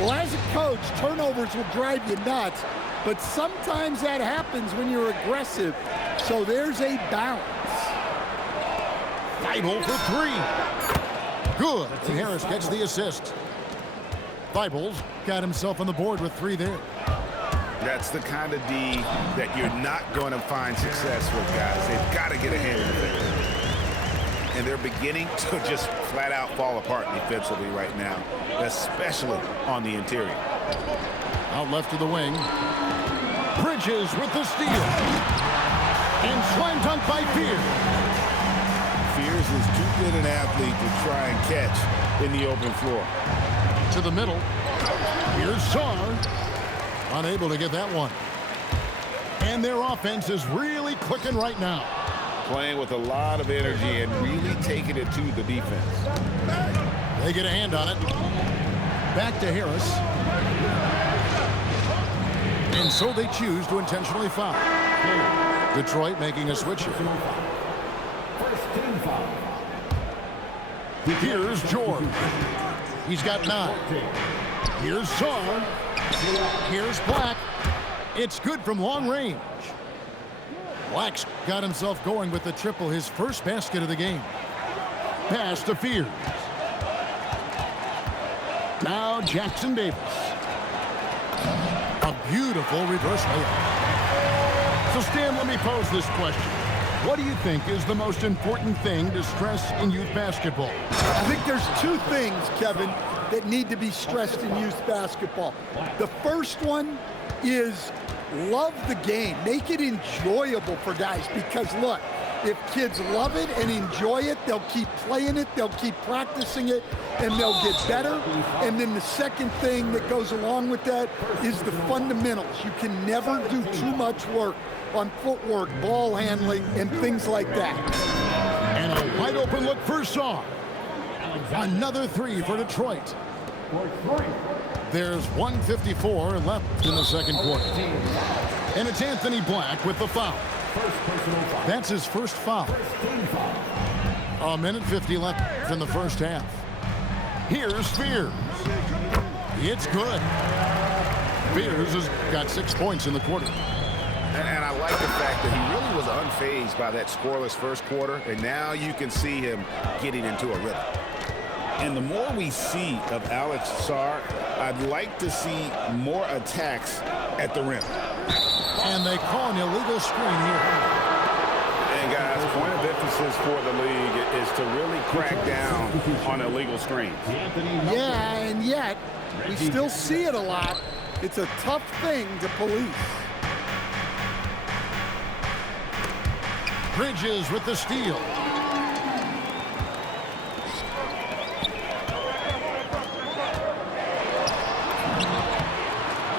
Well, as a coach, turnovers will drive you nuts, but sometimes that happens when you're aggressive. So there's a balance. Thibault for three. Good. And Harris gets the assist. Thibault's got himself on the board with 3 there. That's the kind of D that you're not going to find success with, guys. They've got to get a hand in the thing. And they're beginning to just flat out fall apart defensively right now, especially on the interior. Out left to the wing. Bridges with the steal. And slam dunk by Fears. Fears is too good an athlete to try and catch in the open floor. To the middle. Here's Sarr. Unable to get that one. And their offense is really clicking right now. Playing with a lot of energy and really taking it to the defense. They get a hand on it. Back to Harris. And so they choose to intentionally foul. Detroit making a switch here. Here's George. He's got 9. Here's Sarr. Here's Black. It's good from long range. Black's got himself going with the triple, his first basket of the game. Pass to Fears. Now Jackson Davis. A beautiful reverse layup. So Stan, let me pose this question. What do you think is the most important thing to stress in youth basketball? I think there's 2 things, Kevin, that need to be stressed in youth basketball. The first one is love the game. Make it enjoyable for guys, because look, if kids love it and enjoy it, they'll keep playing it, they'll keep practicing it, and they'll get better. And then the second thing that goes along with that is the fundamentals. You can never do too much work on footwork, ball handling, and things like that. And a wide open look for Sarr. Another 3 for Detroit. There's 1:54 left in the second quarter. And it's Anthony Black with the foul. That's his first foul. 1:50 left in the first half. Here's Fears. It's good. Fears has got 6 points in the quarter. And I like the fact that he really was unfazed by that scoreless first quarter, and now you can see him getting into a rhythm. And the more we see of Alex Sarr, I'd like to see more attacks at the rim. And they call an illegal screen here. And guys, point of emphasis for the league is to really crack down on illegal screens. Yeah, and yet we still see it a lot. It's a tough thing to police. Bridges with the steal.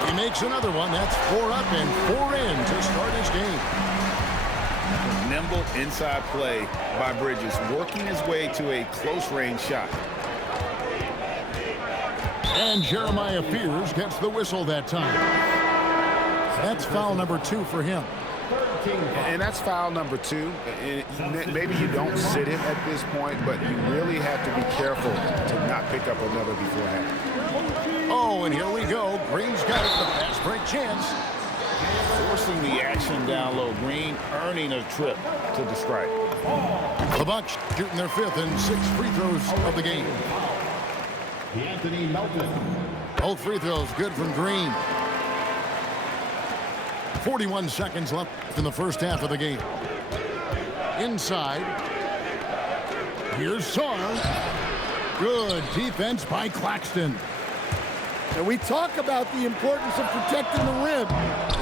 He makes another one. That's 4 up and 4 in to start his game. Nimble inside play by Bridges, working his way to a close-range shot. And Jeremiah Fears gets the whistle that time. That's foul number 2 for him. And that's foul number 2. And maybe you don't sit it at this point, but you really have to be careful to not pick up another beforehand. Oh, and here we go. Green's got it, the fast break chance. Forcing the action down low. Green earning a trip to the strike. The Bucks shooting their 5th and 6th free throws of the game. Anthony Melton. Both free throws good from Green. 41 seconds left in the first half of the game. Inside. Here's Sarr. Good defense by Claxton. And we talk about the importance of protecting the rim.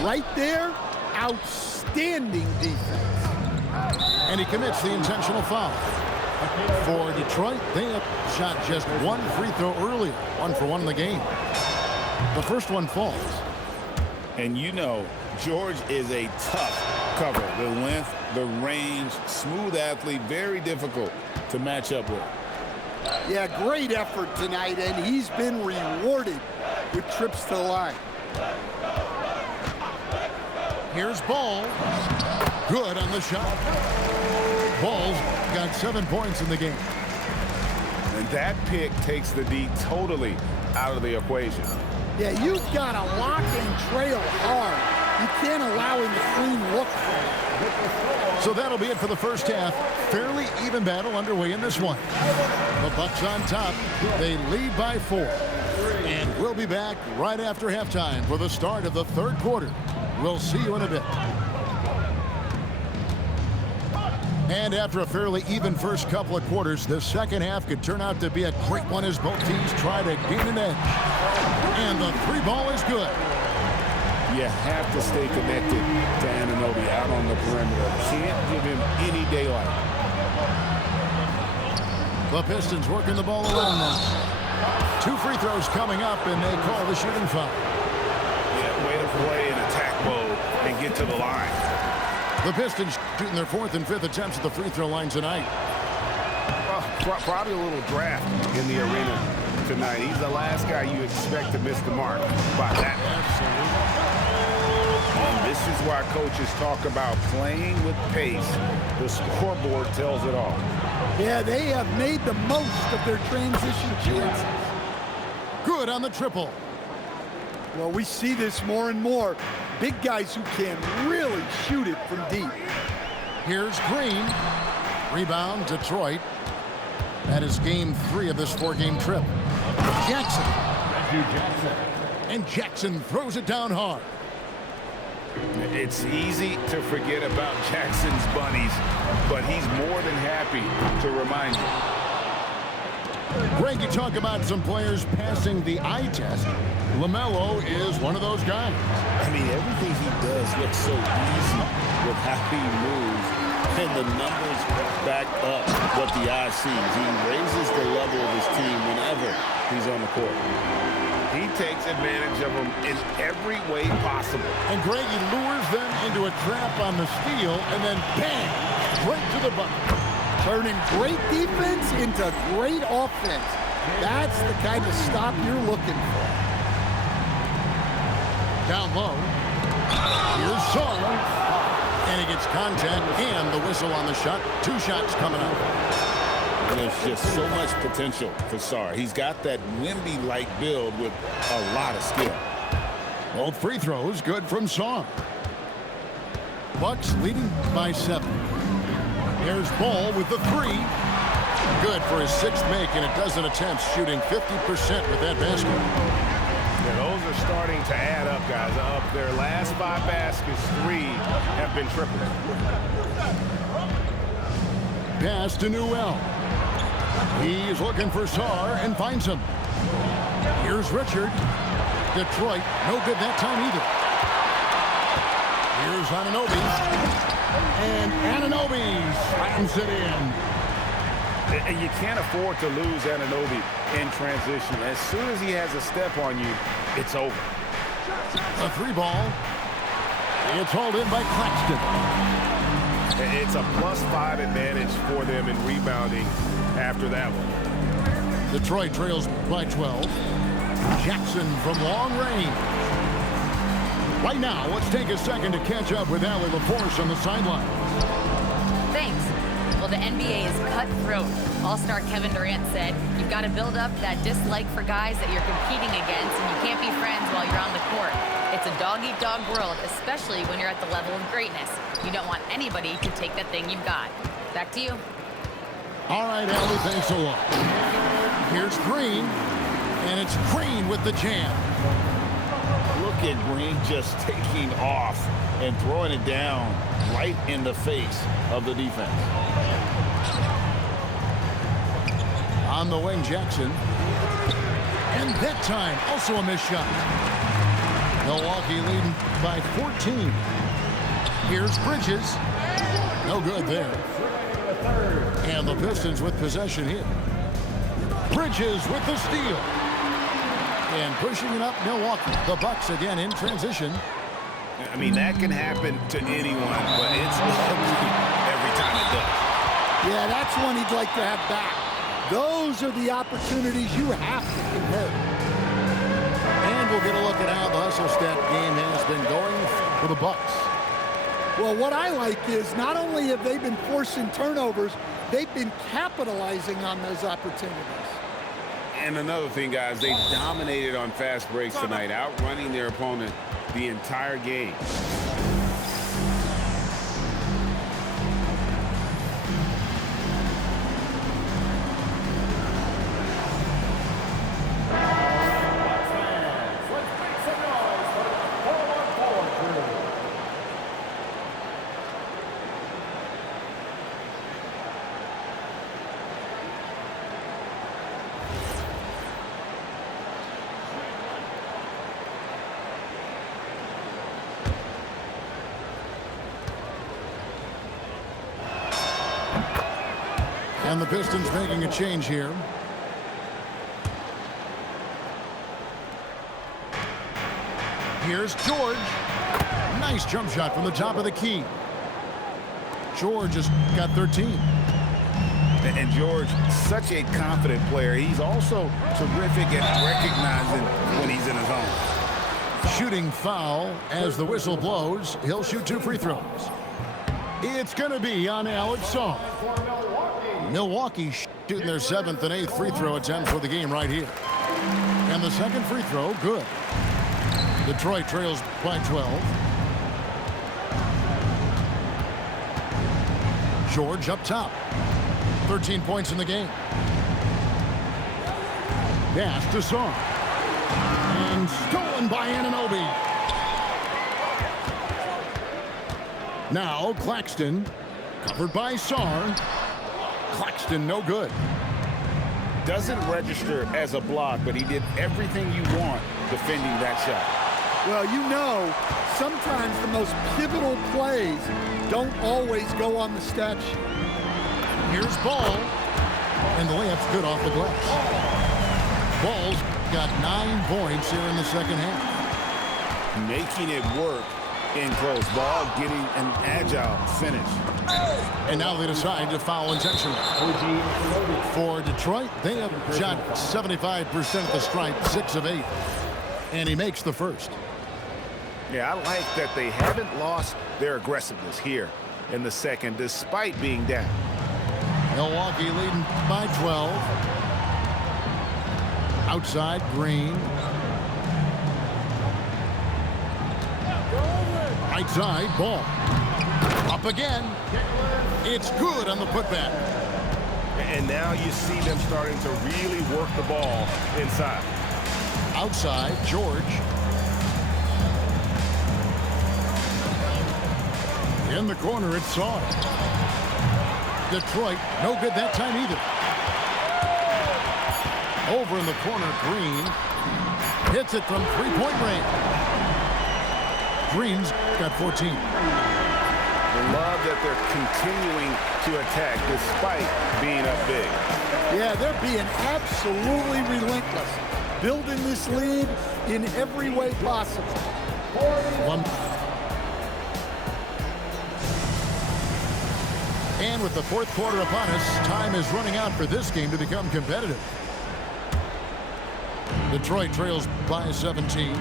Right there, outstanding defense. And he commits the intentional foul. For Detroit, they have shot just 1 free throw earlier. 1 for 1 in the game. The first one falls. And you know, George is a tough cover. The length, the range, smooth athlete, very difficult to match up with. Yeah, great effort tonight, and he's been rewarded with trips to the line. Here's Ball. Good on the shot. Ball's got 7 points in the game. And that pick takes the D totally out of the equation. Yeah, you've got to lock and trail hard. You can't allow him to clean look for it. So that'll be it for the first half. Fairly even battle underway in this one. The Bucks on top. They lead by 4. And we'll be back right after halftime for the start of the third quarter. We'll see you in a bit. And after a fairly even first couple of quarters, the second half could turn out to be a great one as both teams try to gain an edge. And the 3 ball is good. You have to stay connected to Anunoby out on the perimeter. Can't give him any daylight. The Pistons working the ball along now. 2 free throws coming up, and they call the shooting foul. Yeah, way to play in attack mode and get to the line. The Pistons shooting their 4th and 5th attempts at the free throw line tonight. Well, probably a little draft in the arena tonight. He's the last guy you expect to miss the mark by that much. And this is why coaches talk about playing with pace. The scoreboard tells it all. Yeah, they have made the most of their transition chances. Good on the triple. Well, we see this more and more. Big guys who can really shoot it from deep. Here's Green. Rebound, Detroit. That is game 3 of this 4-game trip. Jackson. And Jackson throws it down hard. It's easy to forget about Jackson's bunnies, but he's more than happy to remind you. Greg, you talk about some players passing the eye test. LaMelo is one of those guys. I mean, everything he does looks so easy with how he moves, and the numbers back up what the eye sees. He raises the level of his team whenever he's on the court. He takes advantage of them in every way possible. And Greg, he lures them into a trap on the steal, and then bang, straight to the bucket. Turning great defense into great offense. That's the kind of stop you're looking for. Down low. Here's Saul. And he gets contact and the whistle on the shot. 2 shots coming up. And there's just so much potential for Sarr. He's got that Wemby-like build with a lot of skill. Both free throws good from Saul. Bucks leading by 7. Here's Ball with the 3. Good for his 6th make and a dozen attempts, shooting 50% with that basket. Yeah, those are starting to add up, guys. Up their last 5 baskets, 3 have been tripled. Pass to Newell. He's looking for Sarr and finds him. Here's Richard. Detroit, no good that time either. Here's Anunoby. And Anunoby slams it in. And you can't afford to lose Anunoby in transition. As soon as he has a step on you, it's over. A 3 ball. It's hauled in by Claxton. It's a +5 advantage for them in rebounding after that one. Detroit trails by 12. Jackson from long range. Right now, let's take a second to catch up with Allie LaForce on the sideline. Thanks. Well, the NBA is cutthroat. All-star Kevin Durant said, you've got to build up that dislike for guys that you're competing against, and you can't be friends while you're on the court. It's a dog-eat-dog world, especially when you're at the level of greatness. You don't want anybody to take that thing you've got. Back to you. All right, Allie, thanks a lot. Here's Green, and it's Green with the jam. Look at Green just taking off and throwing it down right in the face of the defense. On the wing, Jackson. And that time, also a missed shot. Milwaukee leading by 14. Here's Bridges. No good there. And the Pistons with possession here. Bridges with the steal. And pushing it up, Milwaukee. The Bucks again in transition. I mean, that can happen to anyone, but it's ugly every time it does. Yeah, that's one he'd like to have back. Those are the opportunities you have to convert. And we'll get a look at how the hustle stat game has been going for the Bucks. Well, what I like is not only have they been forcing turnovers, they've been capitalizing on those opportunities. And another thing, guys, they dominated on fast breaks tonight, outrunning their opponent the entire game. And the Pistons making a change here. Here's George. Nice jump shot from the top of the key. George has got 13. And George, such a confident player. He's also terrific at recognizing when he's in his zone. Shooting foul as the whistle blows. He'll shoot 2 free throws. It's going to be on Alex Sarr. Milwaukee shooting their 7th and 8th free throw attempts for the game right here. And the second free throw, good. Detroit trails by 12. George up top. 13 points in the game. Pass to Sarr. And stolen by Anunoby. Now Claxton. Covered by Sarr. Claxton no good. Doesn't register as a block, but he did everything you want defending that shot. Well, you know, sometimes the most pivotal plays don't always go on the stat sheet. Here's Ball. And the layup's good off the glass. Ball's got 9 points here in the second half. Making it work in close. Ball getting an agile finish. And now they decide to foul intentionally. For Detroit, they have shot 75% at the stripe, 6 of 8. And he makes the first. Yeah, I like that they haven't lost their aggressiveness here in the second, despite being down. Milwaukee leading by 12. Outside, Green. Right side, Ball. Up again. It's good on the putback. And now you see them starting to really work the ball inside. Outside, George. In the corner, it's Sarr. Detroit, no good that time either. Over in the corner, Green. Hits it from three-point range. Green's got 14. Love that they're continuing to attack despite being up big. Yeah, they're being absolutely relentless, building this lead in every way possible. And with the fourth quarter upon us, time is running out for this game to become competitive. Detroit trails by 17.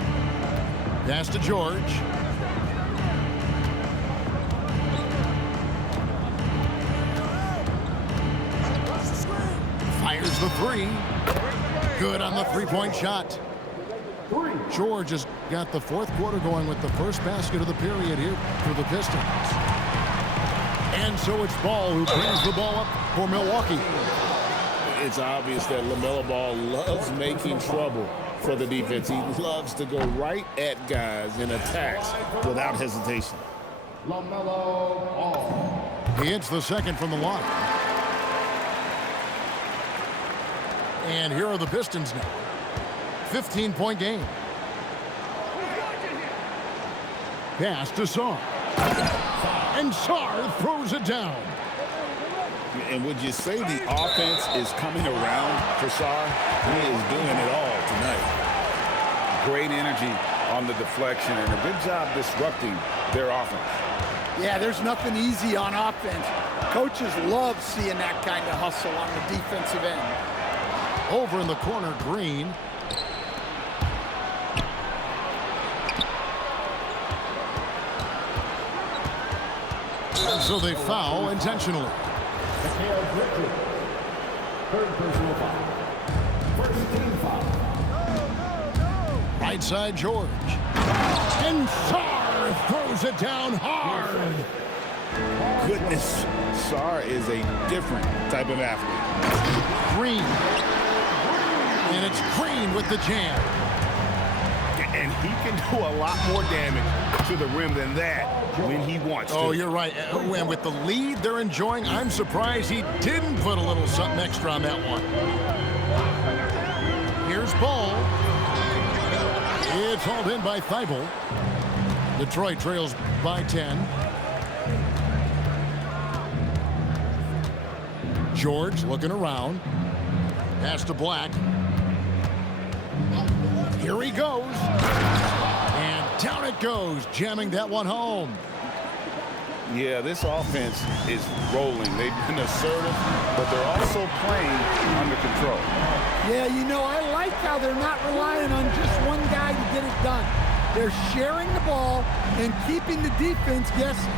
Pass to George. Fires the three. Good on the three-point shot. George has got the fourth quarter going with the first basket of the period here for the Pistons. And so it's Ball who brings the ball up for Milwaukee. It's obvious that LaMelo Ball loves making trouble for the defense. He loves to go right at guys and attacks without hesitation. LaMelo Ball. He hits the second from the line. And here are the Pistons now. 15-point game. Pass to Sarr. And Sarr throws it down. And would you say the offense is coming around for Sarr? He is doing it all tonight. Great energy on the deflection and a good job disrupting their offense. Yeah, there's nothing easy on offense. Coaches love seeing that kind of hustle on the defensive end. Over in the corner, Green. And so they foul intentionally. Right side, George. And Sarr throws it down hard. Goodness, Sarr is a different type of athlete. Green. And it's Green with the jam. And he can do a lot more damage to the rim than that when he wants to. Oh, you're right. And with the lead they're enjoying, I'm surprised he didn't put a little something extra on that one. Here's Ball. It's hauled in by Thibault. Detroit trails by 10. George looking around. Pass to Black. Here he goes. And down it goes, jamming that one home. Yeah, this offense is rolling. They've been assertive, but they're also playing under control. Yeah, you know, I like how they're not relying on just one guy to get it done. They're sharing the ball and keeping the defense guessing.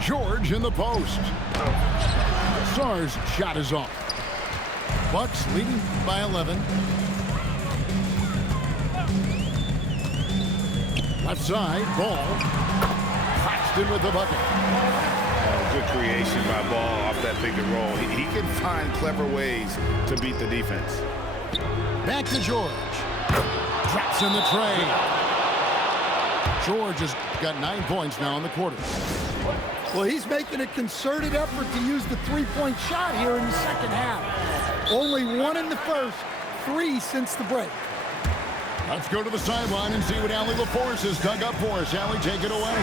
George in the post. Sarr's shot is off. Bucks leading by 11. Left side, Ball. Claxton with the bucket. Good creation by Ball off that pick and roll. He can find clever ways to beat the defense. Back to George. Drops in the tray. George has got 9 points now in the quarter. Well, he's making a concerted effort to use the three-point shot here in the second half. Only 1 in the first, 3 since the break. Let's go to the sideline and see what Allie LaForce has dug up for us. Allie, take it away.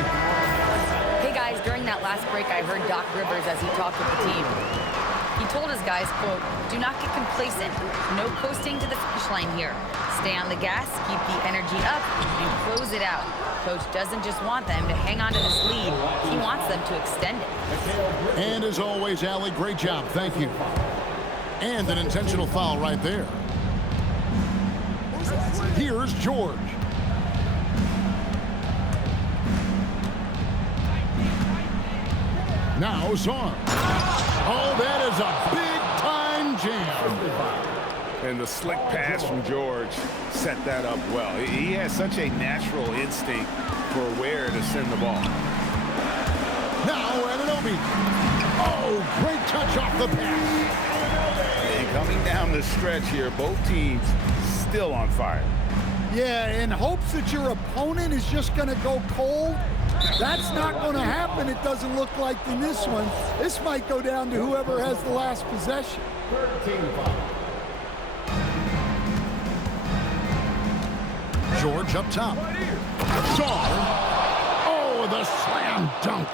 Hey guys, during that last break, I heard Doc Rivers as he talked with the team. He told his guys, quote, "Do not get complacent. No coasting to the finish line here. Stay on the gas, keep the energy up, and close it out. Coach doesn't just want them to hang on to this lead. He wants them to extend it." And as always, Allie, great job. Thank you. And an intentional foul right there. Here's George. Now Sarr. Oh, that is a big-time jam. And the slick pass from George set that up well. He has such a natural instinct for where to send the ball. Now Anunoby. Oh, great touch off the pass. And coming down the stretch here, both teams still on fire. Yeah, in hopes that your opponent is just going to go cold. That's not going to happen, it doesn't look like in this one. This might go down to whoever has the last possession. George up top. Sarr. Oh, the slam dunk.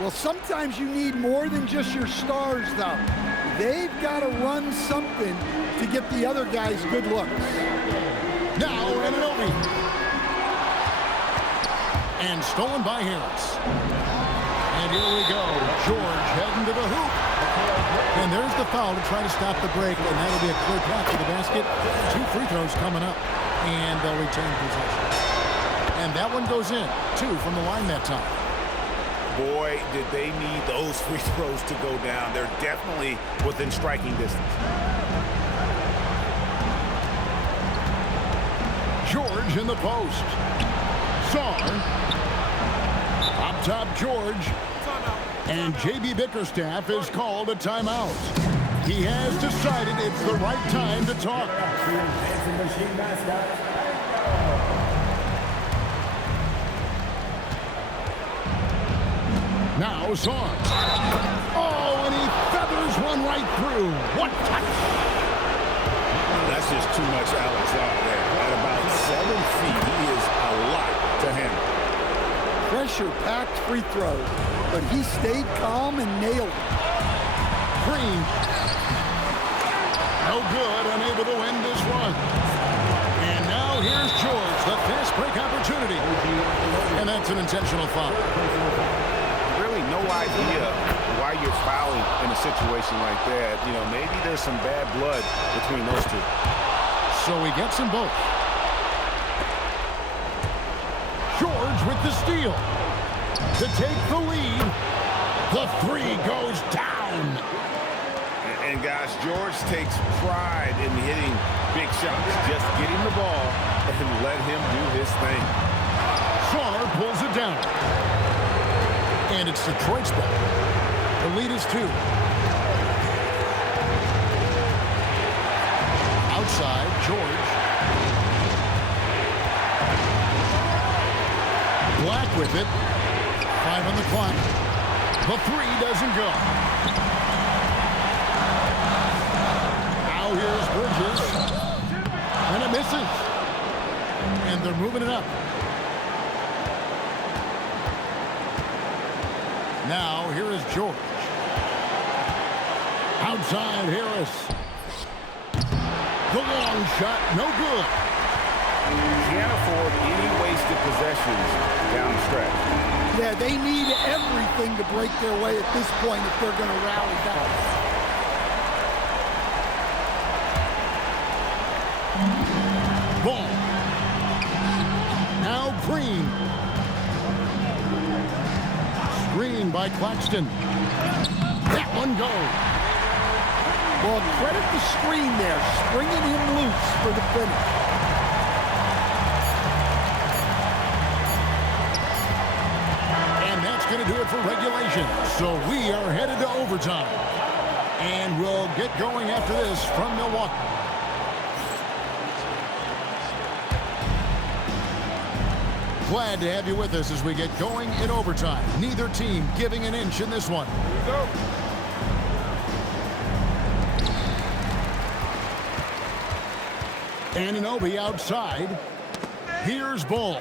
Well, sometimes you need more than just your stars, though. They've got to run something to get the other guys good looks. Now Anunoby. And stolen by Harris. And here we go. George heading to the hoop. And there's the foul to try to stop the break, and that'll be a clear path to the basket. 2 free throws coming up, and they'll retain possession. And that one goes in. 2 from the line that time. Boy, did they need those free throws to go down. They're definitely within striking distance. George in the post. Sarr. Up top, George. And J.B. Bickerstaff is called a timeout. He has decided it's the right time to talk. Now Sarr. Oh, and he feathers one right through. What touch! That's just too much Alex out there. At about 7 feet, he is a lot to handle. Pressure-packed free throws, but he stayed calm and nailed it. Green. No good, unable to win this one. And now here's George, the fast break opportunity. And that's an intentional foul. Really no idea why you're fouling in a situation like that. You know, maybe there's some bad blood between those two. So he gets them both. George with the steal. To take the lead. The 3 goes down. And guys, George takes pride in hitting big shots. Just get him the ball and let him do his thing. Sarr pulls it down. And it's Detroit's ball. The lead is 2. Outside, George. Black with it. 5 on the clock. The 3 doesn't go. Now here's Bridges. And it misses. And they're moving it up. Now, here is George. Outside, Harris. The long shot, no good. Can't afford any wasted possessions down the stretch. Yeah, they need everything to break their way at this point if they're going to rally back. Ball. Now Green. Screen by Claxton. That one goes. Well, credit the screen there, springing him loose for the finish. And that's going to do it for regulation. So we are headed to overtime. And we'll get going after this from Milwaukee. Glad to have you with us as we get going in overtime. Neither team giving an inch in this one. Here we go. Anunoby outside. Here's Bull.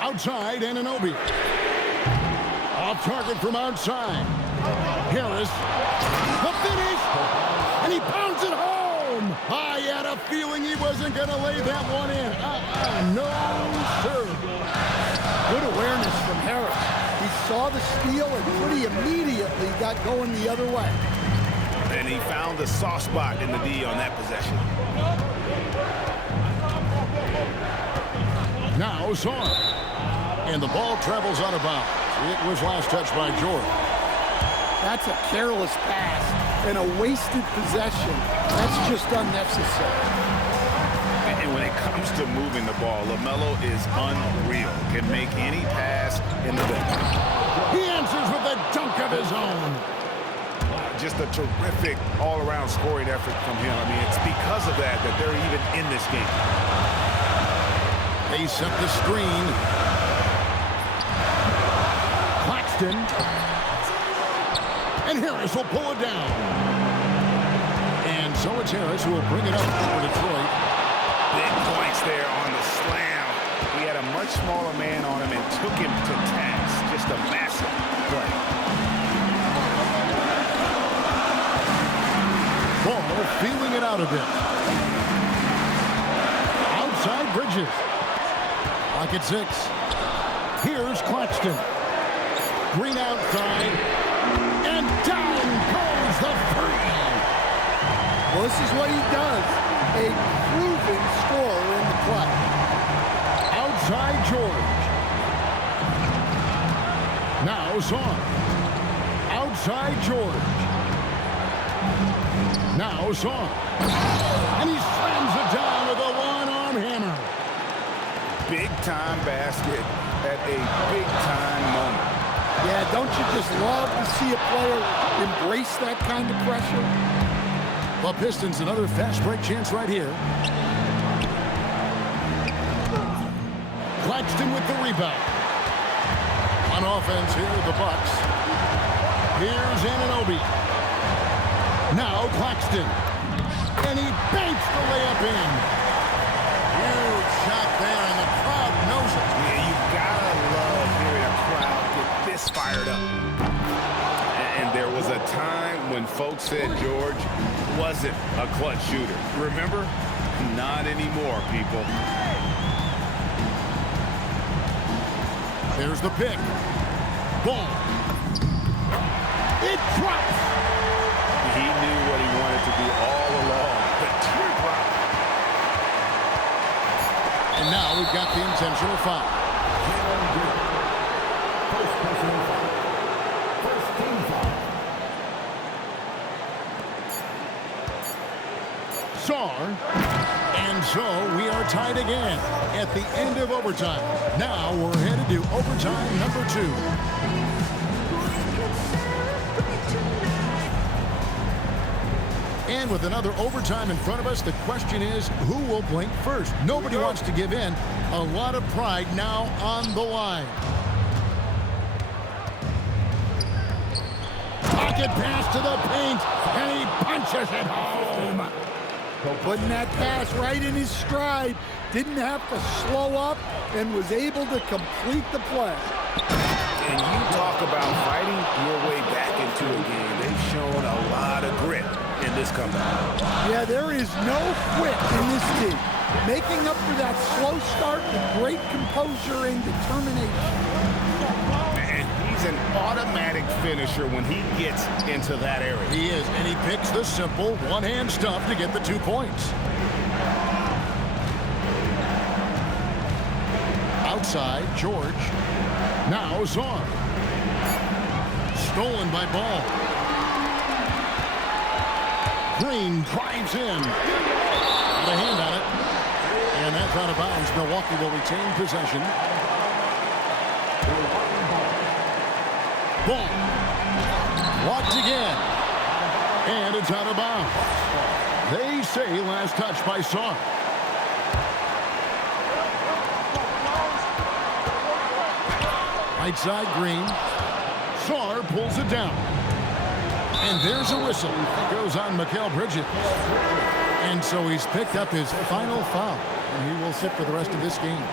Outside, Anunoby. Off target from outside. Harris. The finish. And he pounds it home. I had a feeling he wasn't going to lay that one in. No, sir. Good awareness from Harris. He saw the steal and pretty immediately got going the other way. And he found the soft spot in the D on that possession. Now Sarr. And the ball travels out of bounds. It was last touched by George. That's a careless pass and a wasted possession. That's just unnecessary. And when it comes to moving the ball, LaMelo is unreal. Can make any pass in the book. He answers with a dunk of his own. Just a terrific all-around scoring effort from him. I mean, it's because of that they're even in this game. They set the screen. Claxton. And Harris will pull it down. And so it's Harris who will bring it up for Detroit. Big points there on the slam. He had a much smaller man on him and took him to task. Just a massive play. Ball feeling it out a bit. Outside Bridges. Lock at 6. Here's Claxton. Green outside. And down goes the 3. Well, this is what he does. A proven scorer in the play. Outside George. Now Sarr. Outside George. Now Sarr. And he slams it down with a one-arm hammer. Big-time basket at a big-time moment. Yeah, don't you just love to see a player embrace that kind of pressure? The Pistons, another fast break chance right here. Claxton with the rebound. On offense here, the Bucks. Here's Anunoby. Now Claxton. And he banks the layup in. Huge shot there, and the crowd knows it. Yeah, you gotta love hearing a crowd get this fired up. And there was a time when folks said George wasn't a clutch shooter. Remember? Not anymore, people. There's the pick. Ball. It drops. He knew what he wanted to do all along. The teardrop. And now we've got the intentional foul. Sarr. And so we are tied again at the end of overtime. Now we're headed to overtime number 2. And with another overtime in front of us, the question is, who will blink first? Nobody wants to give in. A lot of pride now on the line. Pocket pass to the paint, and he punches it home. Putting that pass right in his stride. Didn't have to slow up and was able to complete the play. And you talk about fighting your way back into a game. They've shown a lot of grit in this comeback. Yeah, there is no quit in this team. Making up for that slow start with great composure and determination. And he's an automatic finisher when he gets into that area. He is, and he picks the simple one-hand stuff to get the 2 points. Outside, George. Now Sarr. Stolen by Ball. Green drives in. Got a hand on it. And that's out of bounds. Milwaukee will retain possession. Ball. Blocked again. And it's out of bounds. They say last touch by Sarr. Right side, Green. Sarr pulls it down. And there's a whistle. Goes on Mikal Bridges. And so he's picked up his final foul. And he will sit for the rest of this game.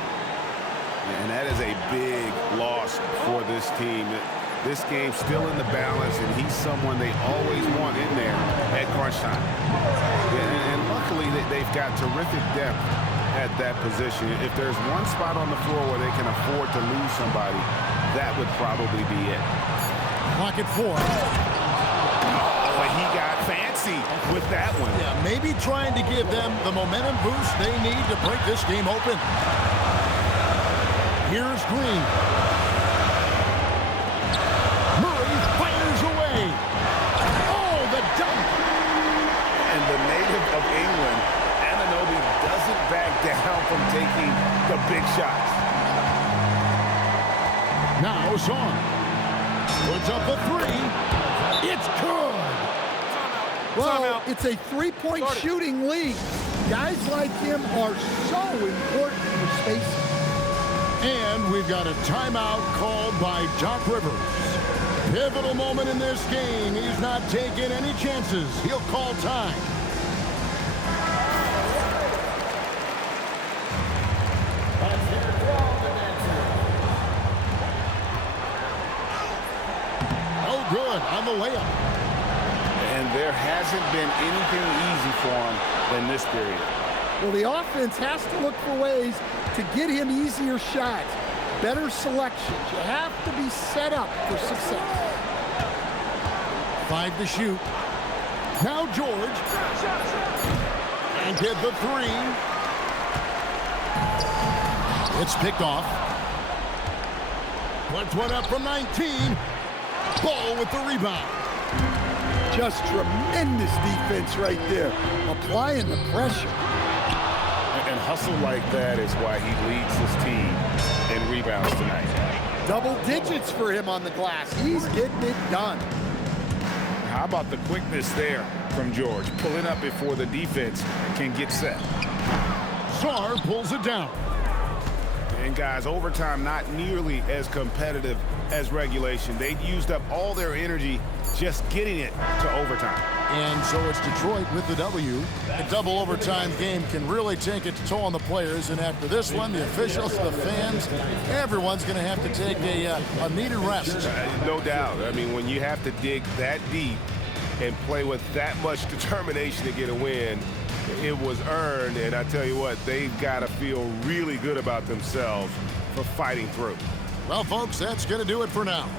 And that is a big loss for this team. This game's still in the balance, and he's someone they always want in there at crunch time. And luckily, they've got terrific depth at that position. If there's one spot on the floor where they can afford to lose somebody, that would probably be it. Clock at 4. But he got fancy with that one. Yeah, maybe trying to give them the momentum boost they need to break this game open. Here's Green. Murray fires away. Oh, the dunk. And the native of England, Anunoby, doesn't back down from taking the big shots. Now Sarr puts up a 3. It's good. Well, it's a 3-point shooting league. Guys like him are so important for spacing. And we've got a timeout called by Doc Rivers. Pivotal moment in this game. He's not taking any chances. He'll call time. Oh, good on the layup. And there hasn't been anything easy for him in this period. Well, the offense has to look for ways to get him easier shots, better selections. You have to be set up for success. 5 to shoot. Now George. And get the 3. It's picked off. Puts one up from 19. Ball with the rebound. Just tremendous defense right there, applying the pressure. And hustle like that is why he leads his team in rebounds tonight. Double digits for him on the glass. He's getting it done. How about the quickness there from George, pulling up before the defense can get set. Sarr pulls it down. And guys, overtime not nearly as competitive as regulation. They used up all their energy just getting it to overtime. And so it's Detroit with the W. A double overtime game can really take its toll on the players. And after this one, the officials, the fans, everyone's going to have to take a needed rest. No doubt. I mean, when you have to dig that deep and play with that much determination to get a win, it was earned. And I tell you what, they've got to feel really good about themselves for fighting through. Well, folks, that's going to do it for now.